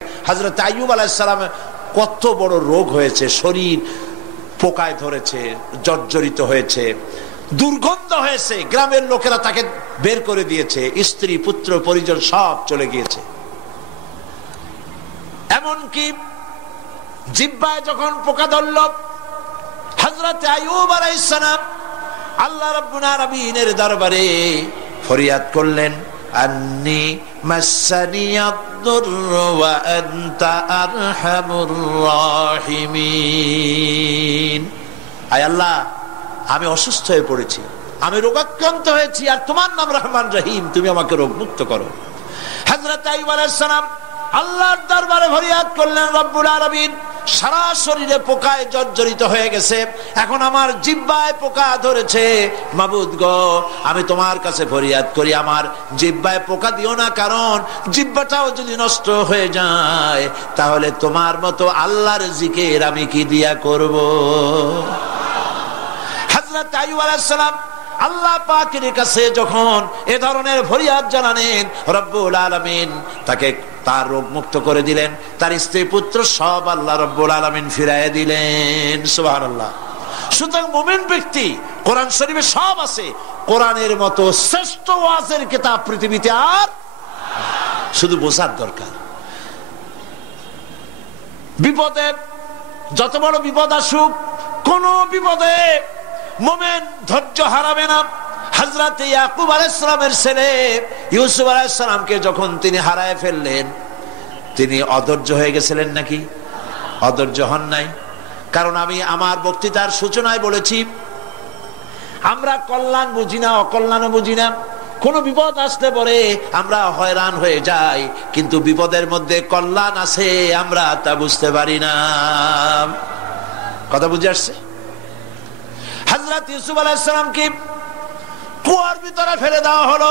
হযরত আইয়ুব আলাইহিস সালামের কত বড় রোগ হয়েছে, শরীর পোকায় ধরেছে, জর্জরিত হয়েছে, দুর্গন্ধ হয়েছে, গ্রামের লোকেরা তাকে বের করে দিয়েছে, স্ত্রী পুত্র পরিজন সব চলে গিয়েছে। এমনকি জিহ্বায় যখন পোকা ধরল, হযরত আইয়ুব আলাইহিস সালাম আল্লাহ রাব্বুল আলামিনের দরবারে ফরিয়াদ করলেন, আন্নী মাসানিয়াদ-দুররু ওয়া আনতা আরহামুর রাহিমিন। আয় আল্লাহ, আমি অসুস্থ হয়ে পড়েছি, আমি রোগাক্রান্ত হয়েছি, আর তোমার নাম রহমান রহিম, তুমি আমাকে রোগ মুক্ত করো। হযরত আইয়ুব আলাইহিস সালাম আল্লাহর দরবারে ফরিয়াদ করলেন, রব্বুল আলামিন, সারা শরীরে পোকায় জর্জরিত হয়ে গেছে, এখন আমার জিহ্বায় পোকা ধরেছে, মাবুদ গো, আমি তোমার কাছে ফরিয়াদ করি, আমার জিহ্বায় পোকা দিও না, কারণ জিহ্বাটাও যদি নষ্ট হয়ে যায় তাহলে তোমার মতো আল্লাহর জিকির আমি কি দিয়া করব। হযরত আইয়ুব আলাইহিস সালাম আল্লাহ পাকের কাছে যখন এ ধরনের ফরিয়াদ জানালেন, রব্বুল আলামিন তাকে তার রোগ মুক্ত করে দিলেন, তার স্ত্রী পুত্র সব আল্লাহ রব্বুল আলামিন ফিরাইয়া দিলেন। সুবহানাল্লাহ। সুতরাং মুমিন ব্যক্তি, কোরআন শরীফে সব আছে, কোরআনের মতো শ্রেষ্ঠ ওয়াজের কিতাব পৃথিবীতে আর, শুধু বোঝার দরকার। বিপদে, যত বড় বিপদ আসুক, কোন বিপদে মুমিন ধৈর্য হারাবে না। হযরত ইয়াকুব আলাইহিস সালামের ছেলে ইউসুফ আলাইহিস সালামকে যখন তিনি হারায় ফেললেন, তিনি অধৈর্য হয়ে গেছিলেন নাকি? অধৈর্য হন নাই। কারণ আমি আমার বক্তৃতার সূচনায় বলেছি, আমরা কল্যাণ বুঝি না, অকল্যাণও বুঝি না। কোন বিপদ আসতে পরে আমরা হয়রান হয়ে যাই, কিন্তু বিপদের মধ্যে কল্যাণ আছে আমরা তা বুঝতে পারি না। কথা বুঝে আসছে? হযরত ইউসুফ আলাইহিস সালামকে কুয়ার ভিতরে ফেলে দেওয়া হলো।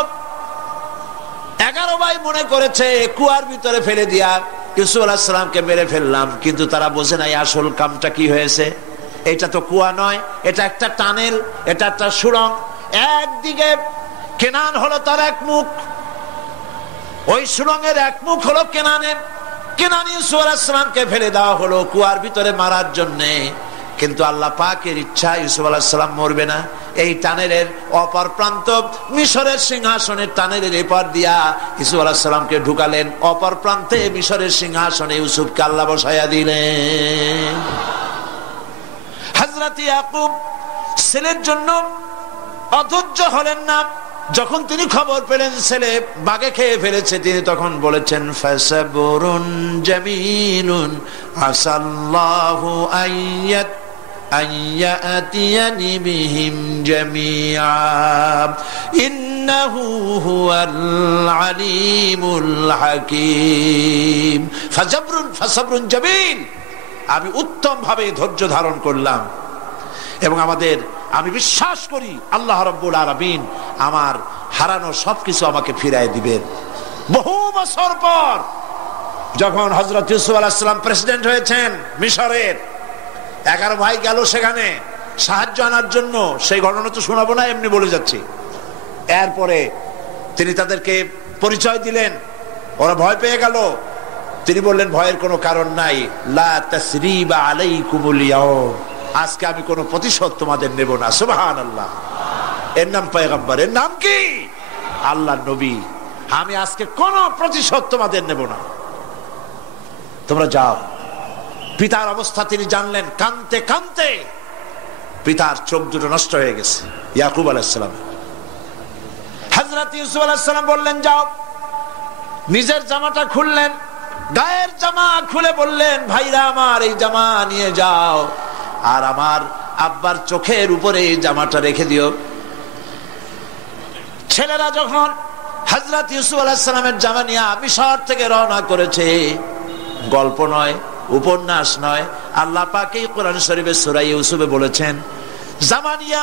11 ভাই মনে করেছে কুয়ার ভিতরে ফেলে দিয়া ইউসুফ আলাইহিস সালামকে মেরে ফেললাম, কিন্তু তারা বোঝে নাই আসল কামটা কি হয়েছে। এটা তো কুয়া নয়, এটা একটা টানেল, এটা একটা সুড়ঙ্গ। একদিকে কেনান হলো তার এক মুখ, ওই সুড়ঙ্গের এক মুখ হলো কেনানের। কেনান ইউসুফ আলাইহিস সালামকে ফেলে দেওয়া হলো কুয়ার ভিতরে মারার জন্যে, কিন্তু আল্লাহ পাকের ইচ্ছা ইউসুফ আলাইহিস সালাম মরবে না। এই টানেলের অপর প্রান্ত, মিশরের সিংহাসনের টানেলের এপার দিয়া ইউসুফ আলাইহিস সালামকে ঢুকালেন, অপর প্রান্তে মিশরের সিংহাসনে ইউসুফকে আল্লাহ বসাইয়া দিলেন। হযরত ইয়াকুব ছেলের জন্য অধৈর্য হলেন না। যখন তিনি খবর পেলেন ছেলে বাঘে খেয়ে ফেলেছে, তিনি তখন বলেছেন, ফাসাবরুন জামিলুন আসাল্লাহু আইয়াতিয়ানি বিহিম জামিআ ইন্নাহু হুয়াল আলিমুল হাকীম। ফাসাবরুন জামিল, আমি উত্তম ভাবে ধৈর্য ধারণ করলাম, এবং আমি বিশ্বাস করি আল্লাহ রাব্বুল আলামিন আমার হারানো সবকিছু আমাকে ফিরায় দিবেন। বহু বছর পর যখন হযরত ইউসুফ আলাইহিস সালাম প্রেসিডেন্ট হয়েছেন মিশরের, 11 ভাই গেল সেখানে সাহায্য আনার জন্য। সেই ঘটনা তো শোনাবো না, এমনি বলে যাচ্ছি। এরপরে তিনি তাদেরকে পরিচয় দিলেন, ওরা ভয় পেয়ে গেল। তিনি বললেন, ভয়ের কোনো কারণ নাই, লা তাসরিবা আলাইকুমুল ইয়াউম, আজকে আমি কোনো প্রতিশোধ তোমাদের নেব না। সুবহানাল্লাহ। এর নাম পয়গম্বর, এর নাম কি? আল্লাহর নবী। আমি আজকে কোনো প্রতিশোধ তোমাদের নেব না, তোমরা যাও। পিতার অবস্থা তিনি জানলেন, কাঁদতে কাঁদতে পিতার চোখ দুটো নষ্ট হয়ে গেছে। ইয়াকুব আলাইহিস সালাম, হযরত ইউসুফ আলাইহিস সালাম বললেন, যাও। নিজের জামাটা খুললেন, গায়ের জামা খুলে বললেন, ভাইরা আমার, এই জামা নিয়ে যাও, আর আমার আব্বার চোখের উপরে এই জামাটা রেখে দিও। ছেলেরা যখন হযরত ইউসুফ আলাইহিস সালামের জামা নিয়ে মিশর থেকে রওনা করেছে, গল্প নয়, উপন্যাস নয়, আল্লাহ পাক এই কোরআন শরীফে সূরা ইউসুফে বলেছেন, জামা নিয়ে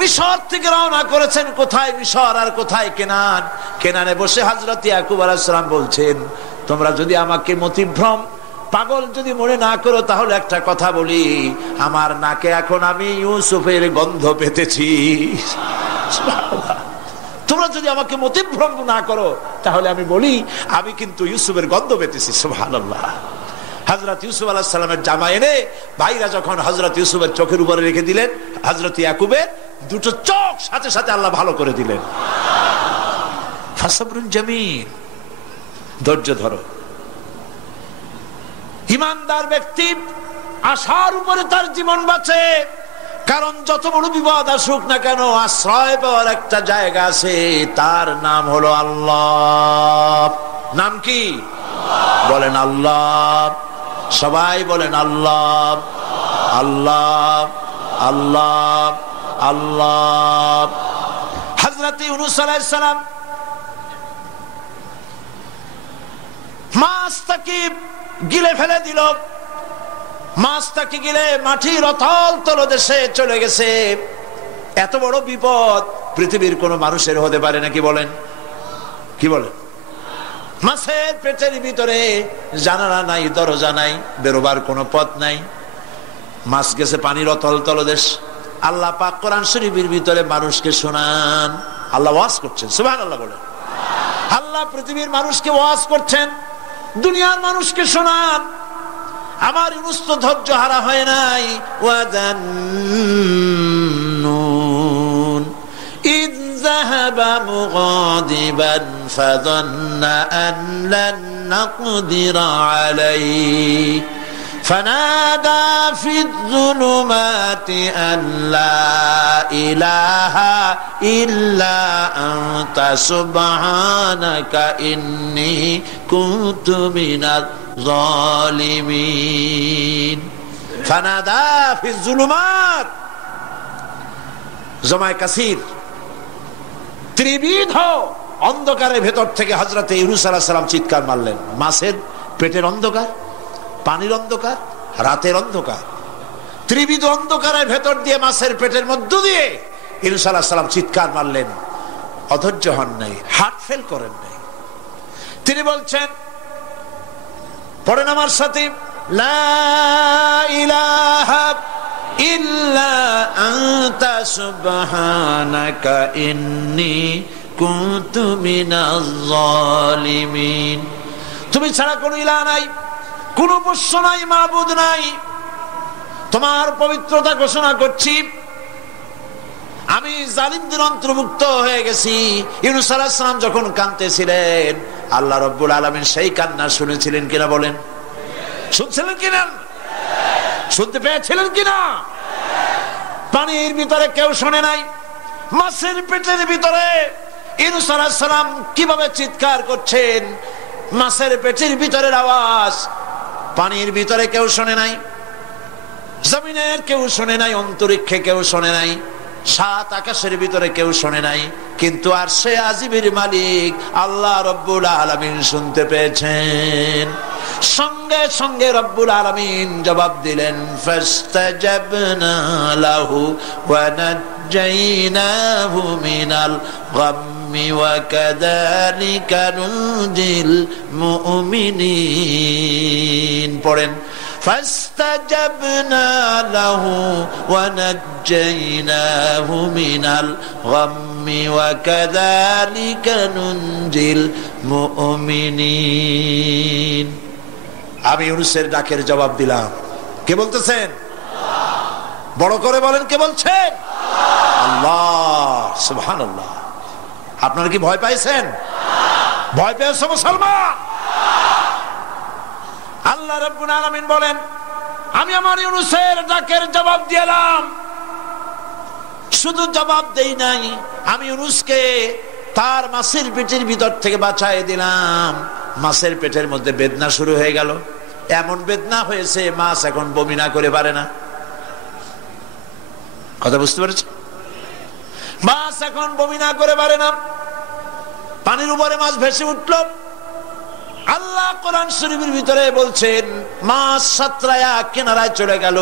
মিশর থেকে রওনা করেছেন। কোথায় মিশর আর কোথায় কেনান? কেনানে বসে হযরত ইয়াকুব আলাইহিস সালাম বলছেন, তোমরা যদি আমাকে মতিভ্রম পাগল যদি মনে না করো, তাহলে একটা কথা বলি, আমার নাকে এখন আমি ইউসুফের গন্ধ পেতেছি। তোমরা যদি আমাকে মতিভ্রম না করো তাহলে আমি বলি আমি কিন্তু ইউসুফের গন্ধ পেতেছি। সুবহানাল্লাহ। হযরত ইউসুফ আলাইহিস সালামের জামা এনে ভাইরা যখন হযরত ইউসুফের চোখের উপরে রেখে দিলেন, হযরত ইয়াকুবের দুটো চোখ সাথে সাথে আল্লাহ ভালো করে দিলেন। ফাসাবরুন জামিল, ধৈর্য ধরো। ঈমানদার ব্যক্তি আশার উপরে তার জীবন বাঁচে, কারণ যত বড় বিপদ আসুক না কেন আশ্রয় পাওয়ার একটা জায়গা আছে, তার নাম হলো আল্লাহ। নাম কি? বলেন আল্লাহ। সবাই বলেন আল্লাহ আল্লাহ আল্লাহ আল্লাহ। হযরত ইউনূস আলাইহিস সালাম মাছটাকে গিলে ফেলে দিল, মাছটাকে গিলে মাটির অতল তলদেশে চলে গেছে। এত বড় বিপদ পৃথিবীর কোন মানুষের হতে পারে নাকি? বলেন, কি বলেন? মাছের পেটের ভিতরে জানালা নাই, দরজা নাই, বেরোবার কোনো পথ নাই, মাছ গেছে পানির অতল তলদেশ। আল্লাহ পাক কোরআন শরীফের ভিতরে মানুষকে শোনান, আল্লাহ ওয়াজ করছেন। সুবহানাল্লাহ বলেন। আল্লাহ পৃথিবীর মানুষকে ওয়াজ করছেন, দুনিয়ার মানুষকে শোনান। আমার ইউনূস তো ধৈর্য হারা হয় নাই। ওয়াযান্নুন ইয যাহাবা মুগাদিবান ফাযান্না আন লান নাকদিরা আলাইহি ফানাদা ফিয-যুলুমাতি আন লা ইলাহা ইল্লা আনতা সুবহানাকা ইন্নী কুনতু মিনাল জালিমিন। ফানাদা ফিয-যুলুমাত, জমায়ে কাসির, ত্রিবিধ অন্ধকারের ভেতর থেকে হযরত ইউনূস আলাইহিস সালাম চিৎকার মারলেন। মাছের পেটের অন্ধকার, পানির অন্ধকার, রাতের অন্ধকার, ত্রিবিধ অন্ধকারের ভেতর দিয়ে মাছের পেটের মধ্য দিয়ে ইউনূস আলাইহিস সালাম চিৎকার মারলেন। অধৈর্য হন নাই, হার্ট ফেল করেন নাই। তিনি বলছেন, পড়েন আমার সাথে, লা ইলাহা ইল্লা আনতা সুবহানাকা ইন্নী কুনতু মিনাজ জালিমিন। তুমি ছাড়া কোনো ইলাহ নাই, কোনো পোষ্য নাই, মাবুদ নাই। তোমার পবিত্রতা ঘোষণা করছি, আমি জালিমদের অন্তর্ভুক্ত হয়ে গেছি। ইউনূস আলাইহিস সালাম যখন কাঁদতেছিলেন, আল্লাহ রাব্বুল আলামিন সেই কান্না শুনেছিলেন কিনা? বলেন, শুনছিলেন কিনা? শুনতে পেয়েছিলেন কিনা? পানির ভিতরে কেউ শোনে নাই, মাছের পেটের ভিতরে ইউনূস আলাইহিস সালাম কিভাবে চিৎকার করছেন, মাছের পেটের ভিতরের আওয়াজ পানির ভিতরে কেউ শোনে নাই, জমিনের কেউ শোনে নাই, অন্তরিক্ষে কেউ শোনে নাই, সাত আকাশের ভিতরে কেউ শোনে নাই, কিন্তু আরশে আজিমের মালিক আল্লাহ রব্বুল আলামিন শুনতে পেয়েছেন। সঙ্গে সঙ্গে রব্বুল আলামিন জবাব দিলেন, ফাস্তাজাবনা লাহু ওয়া নাজ্জাইনাহু মিনাল গাম্মি ওয়া কাযালিকা নুনজিল মুমিনিন। পড়েন, ফাস্তাজাবনা লাহু ওয়া নাজ্জাইনাহু মিনাল গাম্মি ওয়া কাযালিকা নুনজিল মুমিনিন। আমি ইউনূসের ডাকের জবাব দিলাম। কে বলতেছেন? বড় করে বলেন, কে বলছেন? আল্লাহ। সুবহানাল্লাহ। আপনারা কি ভয় পাইছেন? ভয় পেয়েছে মুসলমান? আল্লাহ রাব্বুল আলামিন বলেন, আমি আমার ইউনূসের ডাকের জবাব দিলাম। শুধু জবাব দেই নাই, আমি ইউনূসকে তার মাছের পেটের ভিতর থেকে বাঁচাই দিলাম। মাছের পেটের মধ্যে বেদনা শুরু হয়ে গেল, এমন বেদনা হয়েছে মাছ এখন বমি না করে পারে না। কথা বুঝতে পেরেছ? মাছ এখন বমি না করে পারে না। পানির উপরে মাছ ভেসে উঠল। আল্লাহ কোরআন শরীফের ভিতরে বলছেন, মাছ সাতরায়া কিনারায় চলে গেল,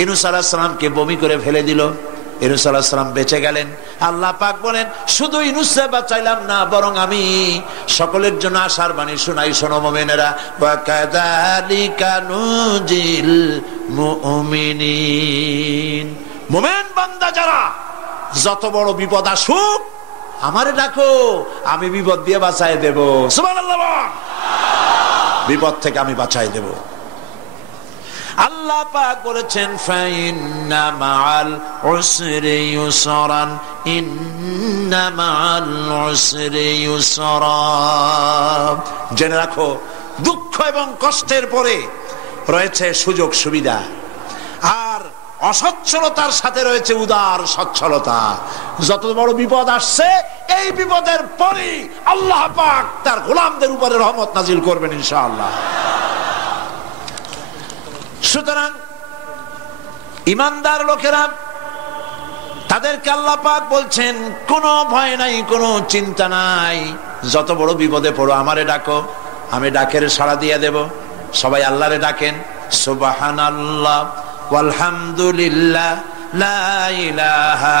ইউনূস আলাইহিস সালামকে বমি করে ফেলে দিল। ইউনূস আলাইহিস সালাম বেঁচে গেলেন। আল্লাহ পাক বলেন, শুধু ইউনূসকে বাঁচাইলাম না, বরং আমি সকলের জন্য আশার বাণী শোনাই। শোনো মুমিনেরা, ওয়া কাযালিকা নুনজিল মুমিনিন। মুমিন বান্দা যারা, যত বড় বিপদ আসুক আমারে ডাকো, আমি বিপদ দিয়ে বাঁচাই দেব। সুবহানাল্লাহ, বিপদ থেকে আমি বাঁচাই দেব। আল্লাহ পাক বলেছেন ফাইন্না মাআল উসরি ইউসরান, ইন্না মাআল উসরি ইউসরা। জেনে রাখো, দুঃখ এবং কষ্টের পরে রয়েছে সুযোগ সুবিধা, আর অসচ্ছলতার সাথে রয়েছে উদার সচ্ছলতা। যত বড় বিপদ আসছে, এই বিপদের পরে আল্লাহ পাক তার গোলামদের উপরে রহমত নাজিল করবেন ইনশাআল্লাহ। সুতরাং ঈমানদার লোকেরা, তাদেরকে আল্লাহ পাক বলছেন কোনো ভয় নাই, কোনো চিন্তা নাই, যত বড় বিপদে পড়ো আমারে ডাকো, আমি ডাকের সাড়া দিয়ে দেব। সবাই আল্লাহরে ডাকেন, সুবহানাল্লাহ ওয়ালহামদুলিল্লাহ লা ইলাহা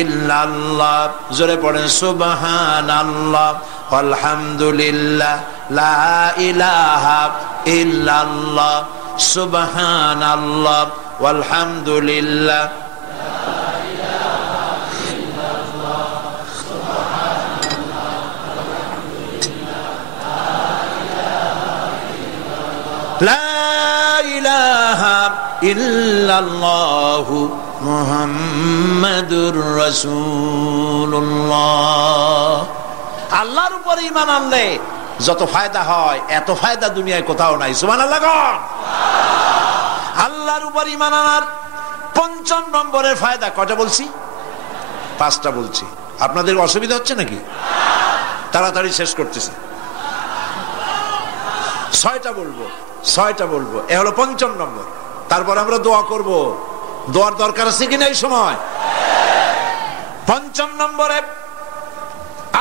ইল্লাল্লাহ। জোরে পড়েন সুবহানাল্লাহ ওয়ালহামদুলিল্লাহ লা ইলাহা ইল্লাল্লাহ, সুবহানাল্লাহ ওয়ালহামদুলিল্লাহ লা ইলাহা ইল্লাল্লাহু মুহাম্মাদুর রাসূলুল্লাহ। আল্লাহর উপর ঈমান আনলে যত ফায়দা হয়, এত ফায়দা দুনিয়ায় কোথাও নাই। সুবহানাল্লাহ। আল্লাহর উপর ঈমান আনার ৫ম নম্বরের ফায়দা কয়টা বলছি? 5টা বলছি। আপনাদের অসুবিধা হচ্ছে নাকি? তাড়াতাড়ি শেষ করতেছি। 6টা বলবো। এ হলো ৫ম নম্বর। তারপর আমরা দোয়া করব। দোয়ার দরকার আছে কিনা এই সময়? ৫ম নম্বরে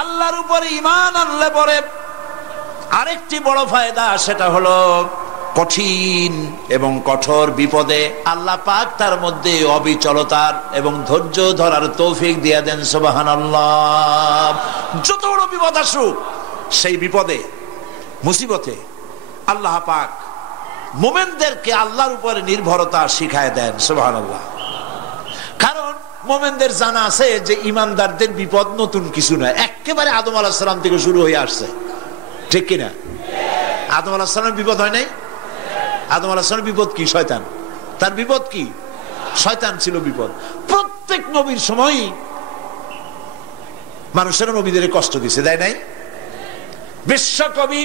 আল্লাহর উপরে ঈমান আনলে পরে আরেকটি বড় ফায়দা, সেটা হলো কঠিন এবং কঠোর বিপদে আল্লাহ পাক তার মধ্যে অবিচলতার এবং ধৈর্য ধরার তৌফিক দিয়ে দেন। সুবহানাল্লাহ। যত বড় বিপদ আসুক, সেই বিপদে মুসিবতে আল্লাহ পাক মুমিনদেরকে আল্লাহর উপরে নির্ভরতা শিখায় দেন। সুবহানাল্লাহ। কারণ মুমিনদের জানা আছে যে ঈমানদারদের বিপদ নতুন কিছু নয়, একেবারে আদম আলাইহিস সালাম থেকে শুরু হয়ে আসছে। ঠিক কিনা? আদম আলাইহিস সালামের বিপদ হয় নাই? আদম আলাইহিস সালামের বিপদ কি? শয়তান। তার বিপদ কি? শয়তান ছিল বিপদ। প্রত্যেক নবীর সময় মানুষের নবীদের কষ্ট দিছে, দেয় নাই? বিশ্বকবি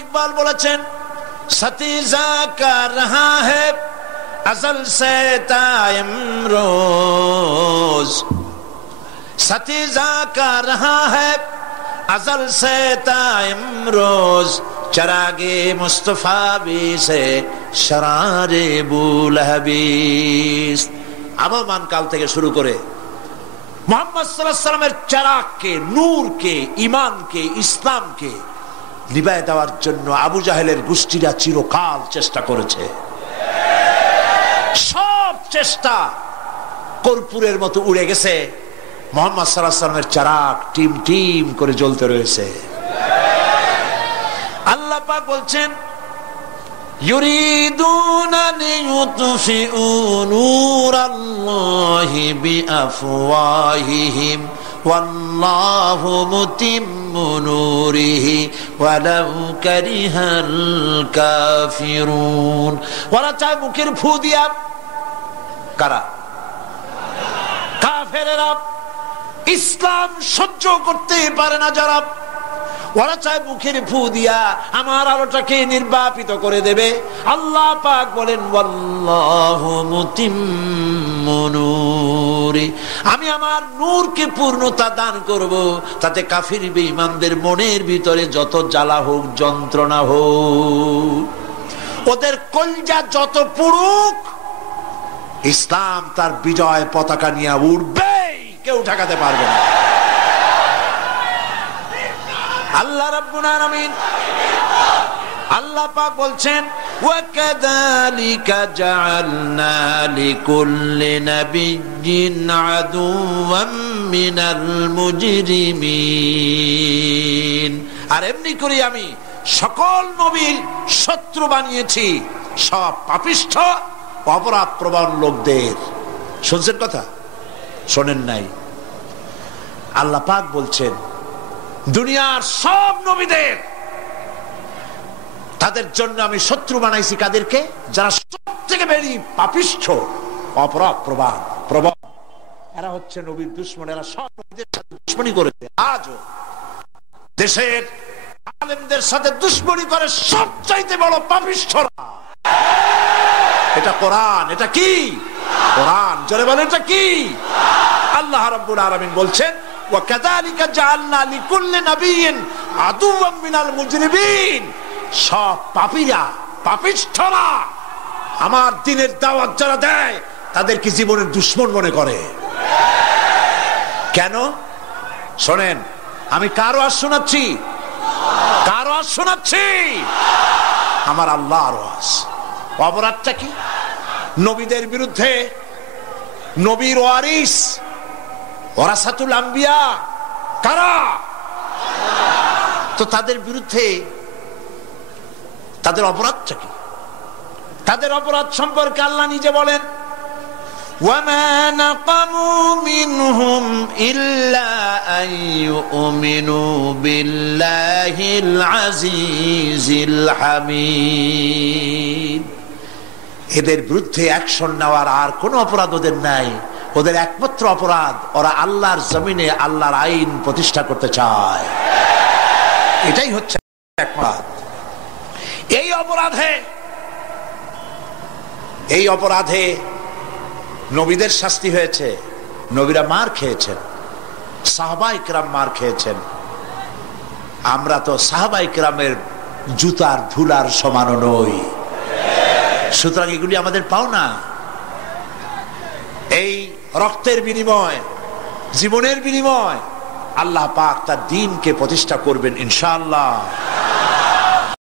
ইকবাল বলেছেন, সতীজা কা রহা হ্যায় अज़ल से तायम रोज, सतीजा का रहा है अज़ल से तायम रोज, चरागे मुस्तफा भी से शरारे बुलहबीस। আবহমান কাল থেকে শুরু করে মুহাম্মদ সাল্লাল্লাহু আলাইহি ওয়াসাল্লামের চারাগকে, নূরকে, ঈমানকে, ইসলামকে নিভায়ে দেওয়ার জন্য আবু জাহেলের গোষ্ঠীরা চিরকাল চেষ্টা করেছে। সব চেষ্টা কর্পূরের মতো উড়ে গেছে, মুহাম্মদ সাল্লাল্লাহু আলাইহি ওয়াসাল্লামের চারাগ টিম টিম করে জ্বলতে রয়েছে। আল্লাহ পাক বলছেন, ইউরিদুনা লিইউতফিউ নূরাল্লাহি বিআফওয়াহিহিম ওয়াল্লাহু মুতিম্মু নূরিহি ওয়ালাউ কারিহাল কাফিরুন। ওরা চায় মুখের ফু দিয়া, কারা? কাফেরেরা। ইসলাম সহ্য করতে পারে না যারা, ওরা চায় মুখের ফু দিয়া আমার আলোটাকে নির্বাপিত করে দেবে। আল্লাহ পাক বলেন, ওয়াল্লাহু মুতিম্মু নূরি, আমি আমার নূরকে পূর্ণতা দান করব। তাতে কাফির বেঈমানদের মনের ভিতরে যত জ্বালা হোক, যন্ত্রণা হোক, ওদের কলজা যত পুড়ুক, ইসলাম তার বিজয় পতাকা নিয়ে উঠবে, কেউ ঠেকাতে পারবে না। আল্লাহ রাব্বুল আলামিন, আল্লাহ পাক বলছেন, ওয়াকাযালিকা জাআলনা লিকুল্লি নাবিয়্যিন আদুওয়াম মিনাল মুজরিমিন। আর এমনি করে আমি সকল নবীর শত্রু বানিয়েছি সব পাপিষ্ঠ অপরাধ প্রবণ লোকদের। শুনছেন কথা? শোনেন নাই? আল্লাহ পাক বলছেন দুনিয়ার সব নবীদের তাদের জন্য আমি শত্রু বানাইছি কাদেরকে? যারা সব থেকে বেশি পাপিষ্ঠ, অপরাধ প্রবণ, এরা হচ্ছে নবীর দুশমন। এরা সব নবীদের সাথে দুশমনি করেছে। আজও দেশের আলেমদের সাথে দুশমনি করে সবচাইতে বড় পাপিষ্ঠরা। এটা কোরআন। এটা কি কোরআন? জোরে বলেন এটা কি? আল্লাহ রাব্বুল আলামিন বলছেন ওয়াকাযালিকা জাআলনা লিকুল্লি নাবিয়্যিন আদুওয়াম মিনাল মুজরিমিন। সব পাপীরা, পাপিষ্ঠরা আমার দ্বীনের দাওয়াত যারা দেয় তাদেরকে জীবনের দুশমন মনে করে। কেন? শোনেন, আমি কারো আর শোনাচ্ছি? কারো আর শোনাচ্ছি? আমার আল্লাহর ওয়াজ। অপরাধটা কি? নবীদের বিরুদ্ধে, নবীর ওয়ারিস ওয়ারাসাতুল আম্বিয়া কারা, তো তাদের বিরুদ্ধে তাদের অপরাধটা কি? তাদের অপরাধ সম্পর্কে আল্লাহ নিজে বলেন وَمَا نَقَمُوا مِنْهُمْ إِلَّا أَنْ يُؤْمِنُوا بِاللَّهِ الْعَزِيزِ الْحَمِيدِ। এদের বিরুদ্ধে অ্যাকশন নেওয়ার আর কোন অপরাধ ওদের নাই। ওদের একমাত্র অপরাধ ওরা আল্লাহর জমিনে আল্লাহর আইন প্রতিষ্ঠা করতে চায়। এটাই হচ্ছে অপরাধ। এই অপরাধে নবীদের শাস্তি হয়েছে। নবীরা মার খেয়েছেন, সাহাবায়ে কেরাম মার খেয়েছেন। আমরা তো সাহাবায়ে কেরামের জুতার ধুলার সমান নই, সুতরাং এগুলি আমাদের পাওনা। এই রক্তের বিনিময়, জীবনের বিনিময় আল্লাহ পাক তার দ্বীনকে প্রতিষ্ঠা করবেন ইনশাআল্লাহ।